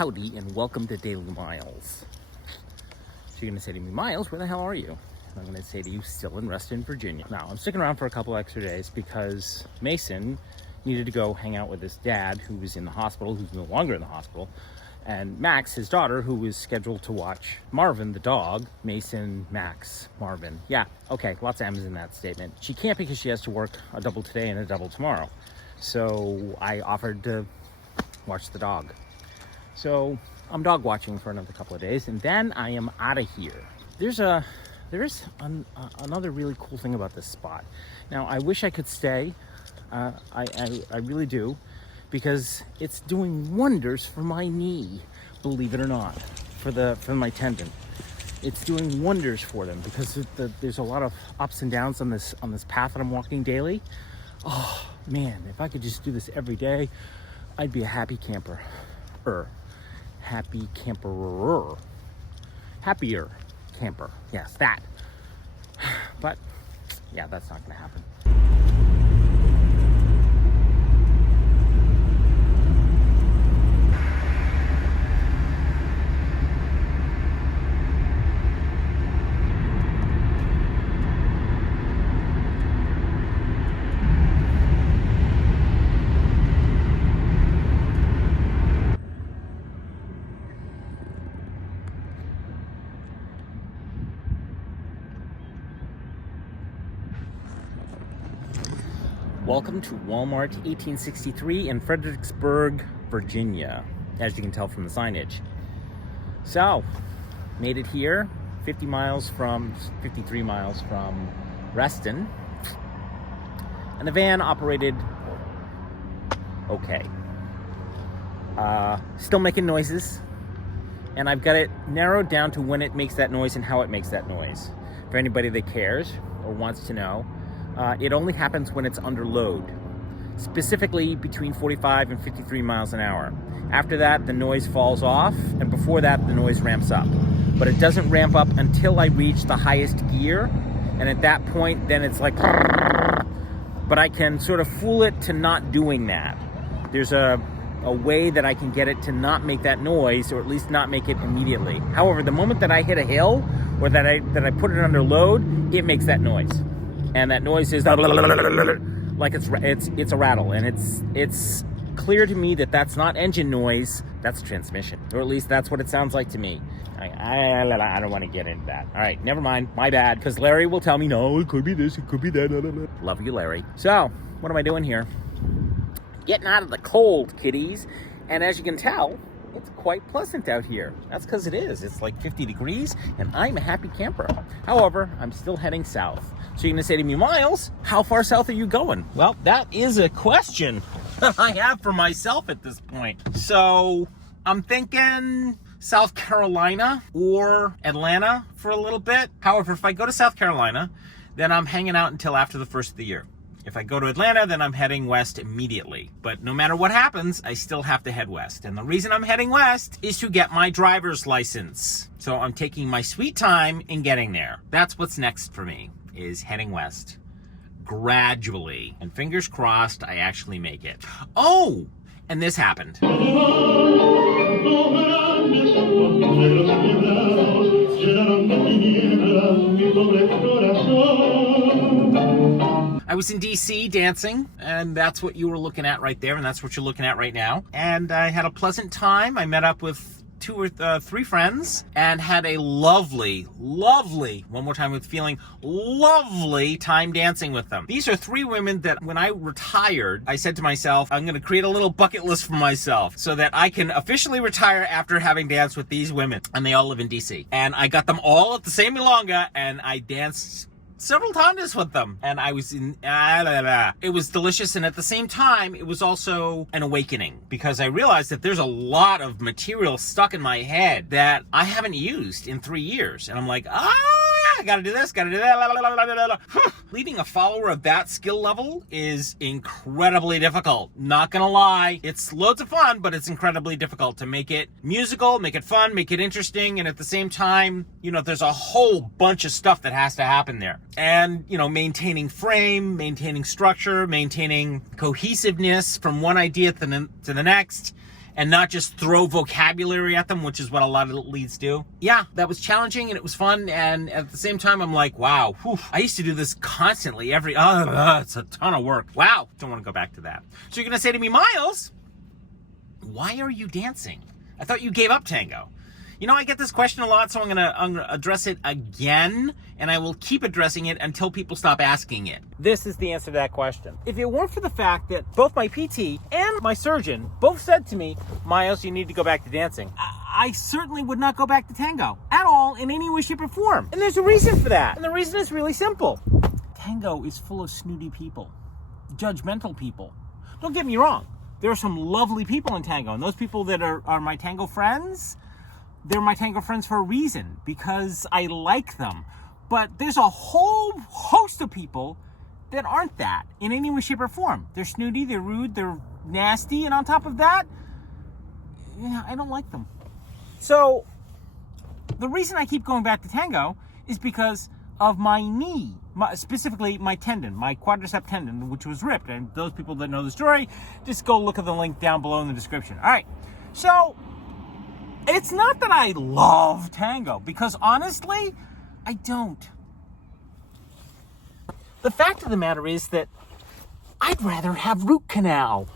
Howdy and welcome to Daily Miles. So you're going to say to me, Miles, where the hell are you? And I'm going to say to you, still in Reston, Virginia. Now, I'm sticking around for a couple extra days because Mason needed to go hang out with his dad, who was in the hospital, who's no longer in the hospital, and Max, his daughter, who was scheduled to watch Marvin, the dog. Mason, Max, Marvin. Yeah, okay, lots of M's in that statement. She can't because she has to work a double today and a double tomorrow. So I offered to watch the dog. So I'm dog watching for another couple of days, and then I am out of here. There is another really cool thing about this spot. Now, I wish I could stay. I really do, because it's doing wonders for my knee, believe it or not, for my tendon. It's doing wonders for them because there's a lot of ups and downs on this path that I'm walking daily. Oh man, if I could just do this every day, I'd be a happy camper. Happy camperer. Happier camper. Yes, that. But yeah, that's not gonna happen. Welcome to Walmart 1863 in Fredericksburg, Virginia, as you can tell from the signage. So, made it here, 53 miles from Reston, and the van operated okay. Still making noises, and I've got it narrowed down to when it makes that noise and how it makes that noise. For anybody that cares or wants to know, it only happens when it's under load, specifically between 45 and 53 miles an hour. After that, the noise falls off, and before that, the noise ramps up. But it doesn't ramp up until I reach the highest gear, and at that point, then it's like, but I can sort of fool it to not doing that. There's a way that I can get it to not make that noise, or at least not make it immediately. However, the moment that I hit a hill, or that I put it under load, it makes that noise. And that noise is like it's a rattle, and it's clear to me that that's not engine noise, that's transmission, or at least that's what it sounds like to me. I don't want to get into that. All right, never mind, my bad, because Larry will tell me, no, it could be this, it could be that. Love you, Larry. So, what am I doing here? Getting out of the cold, kiddies, and as you can tell, it's quite pleasant out here. That's because it is. It's like 50 degrees, and I'm a happy camper. However, I'm still heading south. So you're going to say to me, Miles, how far south are you going? Well, that is a question that I have for myself at this point. So I'm thinking South Carolina or Atlanta for a little bit. However, if I go to South Carolina, then I'm hanging out until after the first of the year. If I go to Atlanta, then I'm heading west immediately. But no matter what happens, I still have to head west. And the reason I'm heading west is to get my driver's license. So I'm taking my sweet time in getting there. That's what's next for me, is heading west. Gradually. And fingers crossed, I actually make it. Oh! And this happened. I was in DC dancing, and that's what you were looking at right there, and that's what you're looking at right now. And I had a pleasant time. I met up with 2 or 3 friends and had a lovely, one more time with feeling, lovely time dancing with them. These are 3 women that when I retired, I said to myself, I'm going to create a little bucket list for myself so that I can officially retire after having danced with these women. And they all live in DC. And I got them all at the same milonga, and I danced several times with them, and I was in it was delicious, and at the same time it was also an awakening, because I realized that there's a lot of material stuck in my head that I haven't used in 3 years, and I'm like, I gotta do this, gotta do that. Leading a follower of that skill level is incredibly difficult. Not gonna lie, it's loads of fun, but it's incredibly difficult to make it musical, make it fun, make it interesting, and at the same time, there's a whole bunch of stuff that has to happen there. And, maintaining frame, maintaining structure, maintaining cohesiveness from one idea to the next, and not just throw vocabulary at them, which is what a lot of leads do. Yeah, that was challenging and it was fun. And at the same time, I'm like, wow, I used to do this constantly it's a ton of work. Wow, don't want to go back to that. So you're going to say to me, Miles, why are you dancing? I thought you gave up tango. You know, I get this question a lot, so I'm gonna address it again, and I will keep addressing it until people stop asking it. This is the answer to that question. If it weren't for the fact that both my PT and my surgeon both said to me, Miles, you need to go back to dancing, I certainly would not go back to tango at all in any way, shape, or form. And there's a reason for that. And the reason is really simple. Tango is full of snooty people, judgmental people. Don't get me wrong. There are some lovely people in tango, and those people that are my tango friends, they're my tango friends for a reason, because I like them. But there's a whole host of people that aren't that in any way, shape, or form. They're snooty, they're rude, they're nasty, and on top of that, I don't like them. So the reason I keep going back to tango is because of my knee, specifically my tendon, my quadricep tendon, which was ripped. And those people that know the story, just go look at the link down below in the description. All right, so it's not that I love tango, because honestly, I don't. The fact of the matter is that I'd rather have root canal.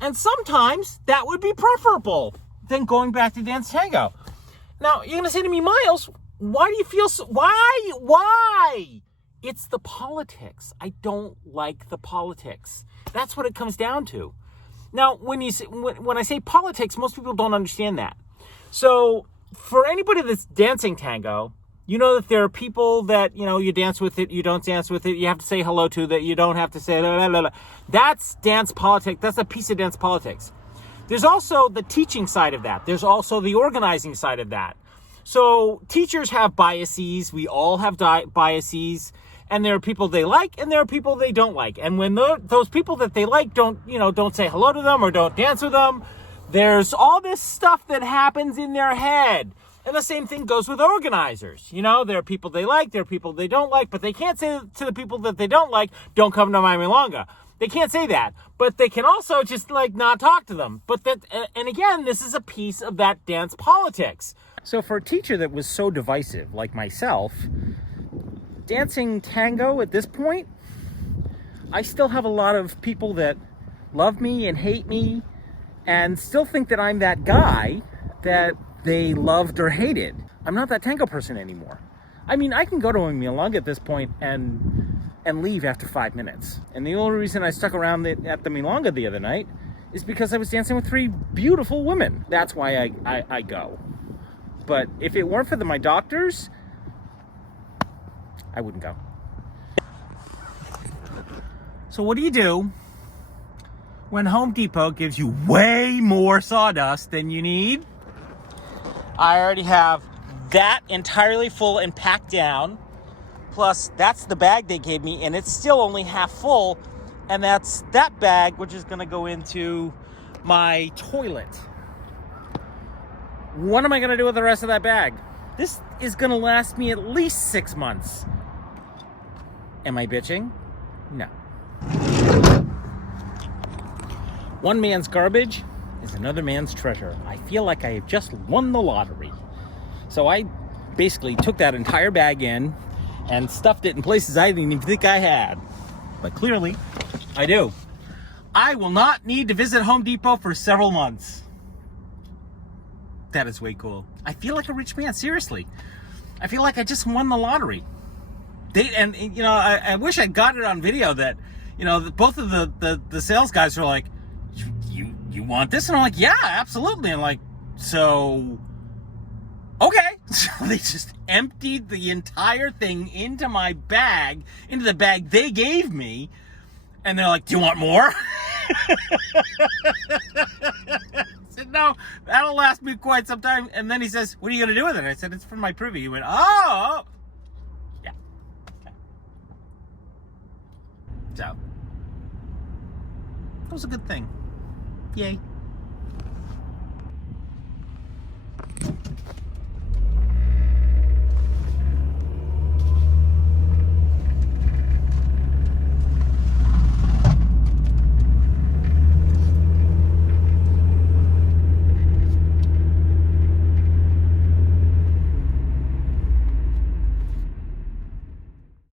And sometimes that would be preferable than going back to dance tango. Now, you're going to say to me, Miles, why do you feel so, why? It's the politics. I don't like the politics. That's what it comes down to. Now, when I say politics, most people don't understand that. So for anybody that's dancing tango, you know that there are people that, you dance with it, you don't dance with it, you have to say hello to, that you don't have to say, blah, blah, blah. That's dance politics. That's a piece of dance politics. There's also the teaching side of that. There's also the organizing side of that. So teachers have biases. We all have biases. And there are people they like, and there are people they don't like. And when those people that they like don't say hello to them or don't dance with them, there's all this stuff that happens in their head. And the same thing goes with organizers. There are people they like, there are people they don't like, but they can't say to the people that they don't like, don't come to my milonga. They can't say that, but they can also just not talk to them. And again, this is a piece of that dance politics. So for a teacher that was so divisive, like myself, dancing tango at this point, I still have a lot of people that love me and hate me and still think that I'm that guy that they loved or hated. I'm not that tango person anymore. I mean, I can go to a milonga at this point and leave after 5 minutes. And the only reason I stuck around at the milonga the other night is because I was dancing with 3 beautiful women. That's why I go. But if it weren't for my doctors, I wouldn't go. So what do you do when Home Depot gives you way more sawdust than you need? I already have that entirely full and packed down. Plus, that's the bag they gave me, and it's still only half full. And that's that bag, which is going to go into my toilet. What am I going to do with the rest of that bag? This is going to last me at least 6 months. Am I bitching? No. One man's garbage is another man's treasure. I feel like I have just won the lottery. So I basically took that entire bag in and stuffed it in places I didn't even think I had. But clearly, I do. I will not need to visit Home Depot for several months. That is way cool. I feel like a rich man, seriously. I feel like I just won the lottery. I wish I got it on video that, both of the sales guys were like, you want this? And I'm like, yeah, absolutely. And like, so, okay. So they just emptied the entire thing into my bag, into the bag they gave me. And they're like, do you want more? I said, no, that'll last me quite some time. And then he says, what are you going to do with it? I said, it's for my privy. He went, oh. Yeah. Okay. So, that was a good thing. Yay.